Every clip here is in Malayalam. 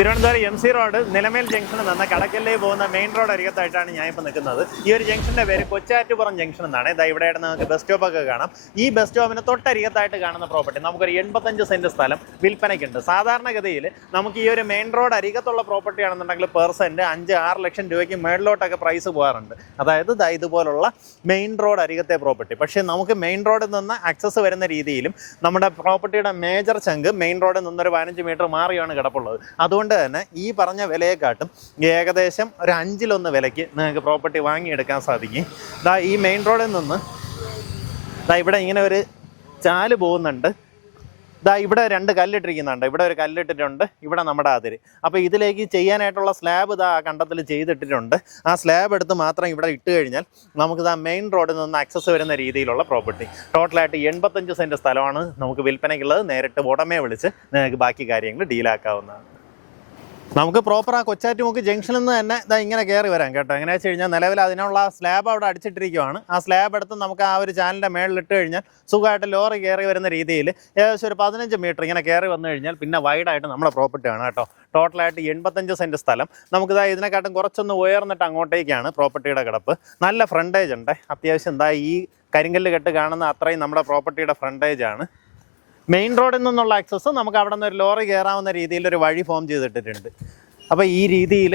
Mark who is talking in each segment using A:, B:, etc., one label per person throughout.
A: Thiruvananthapuram M C road Nilamel ജംഗ്ഷനിൽ നിന്ന് കടക്കല്ലേ പോകുന്ന മെയിൻ റോഡ് അരികത്തായിട്ടാണ് ഞാൻ ഇപ്പോൾ നിൽക്കുന്നത്. ഈ ഒരു ജംഗ്ഷന്റെ പേര് കൊച്ചാറ്റുപുറം ജംഗ്ഷൻ എന്നാണ്. ഇതാ ഇവിടെ നമുക്ക് ബസ് സ്റ്റോപ്പൊക്കെ കാണാം. ഈ ബസ് സ്റ്റോപ്പിന് തൊട്ടരികത്തായിട്ട് കാണുന്ന പ്രോപ്പർട്ടി നമുക്കൊരു എൺപത്തഞ്ച് സെന്റ് സ്ഥലം വിൽപ്പനയ്ക്കുണ്ട്. സാധാരണഗതിയിൽ നമുക്ക് ഈ ഒരു മെയിൻ റോഡ് അരികത്തുള്ള പ്രോപ്പർട്ടി ആണെന്നുണ്ടെങ്കിൽ പെർസെന്റ് അഞ്ച് ആറ് ലക്ഷം രൂപയ്ക്ക് മേളിലോട്ടൊക്കെ പ്രൈസ് പോകാറുണ്ട്. അതായത് ഇതാ ഇതുപോലുള്ള മെയിൻ റോഡ് അരികത്തെ പ്രോപ്പർട്ടി പക്ഷേ നമുക്ക് മെയിൻ റോഡിൽ നിന്ന് ആക്സസ് വരുന്ന രീതിയിലും നമ്മുടെ പ്രോപ്പർട്ടിയുടെ മേജർ ചങ്ക് മെയിൻ റോഡിൽ നിന്നൊരു പതിനഞ്ച് മീറ്റർ മാറിയാണ് കിടപ്പുള്ളത്. അതുകൊണ്ട് തന്നെ ഈ പറഞ്ഞ വിലയെക്കാട്ടും ഏകദേശം ഒരു അഞ്ചിലൊന്ന് വിലയ്ക്ക് നിങ്ങൾക്ക് പ്രോപ്പർട്ടി വാങ്ങിയെടുക്കാൻ സാധിക്കും. ഇതാ ഈ മെയിൻ റോഡിൽ നിന്ന് ഇതാ ഇവിടെ ഇങ്ങനെ ഒരു ചാൽ പോകുന്നുണ്ട്. ഇതാ ഇവിടെ രണ്ട് കല്ലിട്ടിരിക്കുന്നുണ്ട്. ഇവിടെ ഒരു കല്ലിട്ടിട്ടുണ്ട് ഇവിടെ നമ്മുടെ അതിര്. അപ്പോൾ ഇതിലേക്ക് ചെയ്യാനായിട്ടുള്ള സ്ലാബ് ഇതാ കണ്ടത്തിൽ ചെയ്തിട്ടിട്ടുണ്ട്. ആ സ്ലാബ് എടുത്ത് മാത്രം ഇവിടെ ഇട്ട് കഴിഞ്ഞാൽ നമുക്ക് ഇതാ മെയിൻ റോഡിൽ നിന്ന് ആക്സസ് വരുന്ന രീതിയിലുള്ള പ്രോപ്പർട്ടി ടോട്ടലായിട്ട് എൺപത്തഞ്ച് സെന്റ് സ്ഥലമാണ് നമുക്ക് വിൽപ്പനയ്ക്കുള്ളത്. നേരിട്ട് ഉടമയെ വിളിച്ച് നിങ്ങൾക്ക് ബാക്കി കാര്യങ്ങൾ ഡീലാക്കാവുന്നതാണ് നമുക്ക് പ്രോപ്പർ ആ കൊച്ചാറ്റുമുക്ക് ജംഗ്ഷനിൽ നിന്ന് തന്നെ ഇതാ ഇങ്ങനെ കയറി വരാം കേട്ടോ. എങ്ങനെ വെച്ച് കഴിഞ്ഞാൽ നിലവിൽ അതിനുള്ള സ്ലാബ് അവിടെ അടിച്ചിട്ടിരിക്കുവാണ്. ആ സ്ലാബ് എടുത്ത് നമുക്ക് ആ ഒരു ചാനലിന്റെ മേളിലിട്ട് കഴിഞ്ഞാൽ സുഖമായിട്ട് ലോറി കയറി വരുന്ന രീതിയിൽ ഏകദേശം ഒരു പതിനഞ്ച് മീറ്റർ ഇങ്ങനെ കയറി വന്നു കഴിഞ്ഞാൽ പിന്നെ വൈഡായിട്ട് നമ്മുടെ പ്രോപ്പർട്ടിയാണ് കേട്ടോ. ടോട്ടലായിട്ട് എൺപത്തഞ്ച് സെന്റ് സ്ഥലം. നമുക്കിതാ ഇതിനെക്കാട്ടും കുറച്ചൊന്ന് ഉയർന്നിട്ട് അങ്ങോട്ടേക്കാണ് പ്രോപ്പർട്ടിയുടെ കിടപ്പ്. നല്ല ഫ്രണ്ടേജ് ഉണ്ട്. അത്യാവശ്യം എന്താ ഈ കരിങ്കല്ല് കെട്ട് കാണുന്ന അത്രയും നമ്മുടെ പ്രോപ്പർട്ടിയുടെ ഫ്രണ്ടേജ് ആണ്. മെയിൻ റോഡിൽ നിന്നുള്ള ആക്സസ് നമുക്ക് അവിടെ നിന്ന് ഒരു ലോറി കയറാവുന്ന രീതിയിൽ ഒരു വഴി ഫോം ചെയ്തിട്ടിട്ടുണ്ട്. അപ്പോൾ ഈ രീതിയിൽ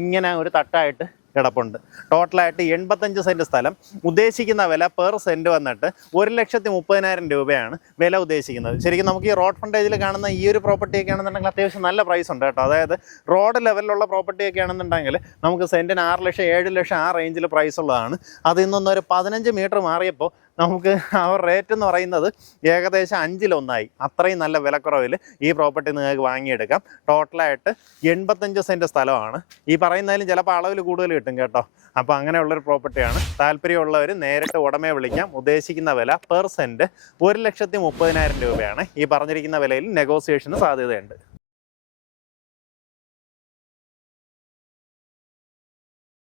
A: ഇങ്ങനെ ഒരു തട്ടായിട്ട് കിടപ്പുണ്ട്. ടോട്ടലായിട്ട് എൺപത്തഞ്ച് സെന്റ് സ്ഥലം. ഉദ്ദേശിക്കുന്ന വില പെർ സെന്റ് വന്നിട്ട് ഒരു ലക്ഷത്തി മുപ്പതിനായിരം രൂപയാണ് വില ഉദ്ദേശിക്കുന്നത്. ശരിക്കും നമുക്ക് ഈ റോഡ് ഫ്രണ്ടേജിൽ കാണുന്ന ഈ ഒരു പ്രോപ്പർട്ടിയൊക്കെ ആണെന്നുണ്ടെങ്കിൽ അത്യാവശ്യം നല്ല പ്രൈസ് ഉണ്ട് കേട്ടോ. അതായത് റോഡ് ലെവലിലുള്ള പ്രോപ്പർട്ടിയൊക്കെ ആണെന്നുണ്ടെങ്കിൽ നമുക്ക് സെന്റിന് ആറ് ലക്ഷം ഏഴ് ലക്ഷം ആ റേഞ്ചിൽ പ്രൈസ് ഉള്ളതാണ്. അതിൽ നിന്നൊരു പതിനഞ്ച് മീറ്റർ മാറിയപ്പോൾ നമുക്ക് ആ റേറ്റ് എന്ന് പറയുന്നത് ഏകദേശം അഞ്ചിലൊന്നായി. അത്രയും നല്ല വിലക്കുറവിൽ ഈ പ്രോപ്പർട്ടി നിങ്ങൾക്ക് വാങ്ങിയെടുക്കാം. ടോട്ടലായിട്ട് എൺപത്തഞ്ച് സെന്റ് സ്ഥലമാണ്. ഈ പറയുന്നതിലും ചിലപ്പോൾ അളവിൽ കൂടുതൽ കിട്ടും കേട്ടോ. അപ്പോൾ അങ്ങനെയുള്ളൊരു പ്രോപ്പർട്ടിയാണ് താല്പര്യമുള്ളവർ നേരിട്ട് ഉടമയെ വിളിക്കാം. ഉദ്ദേശിക്കുന്ന വില പെർ സെന്റ് ഒരു ലക്ഷത്തി മുപ്പതിനായിരം രൂപയാണ്. ഈ പറഞ്ഞിരിക്കുന്ന വിലയിൽ നെഗോസിയേഷന് സാധ്യതയുണ്ട്.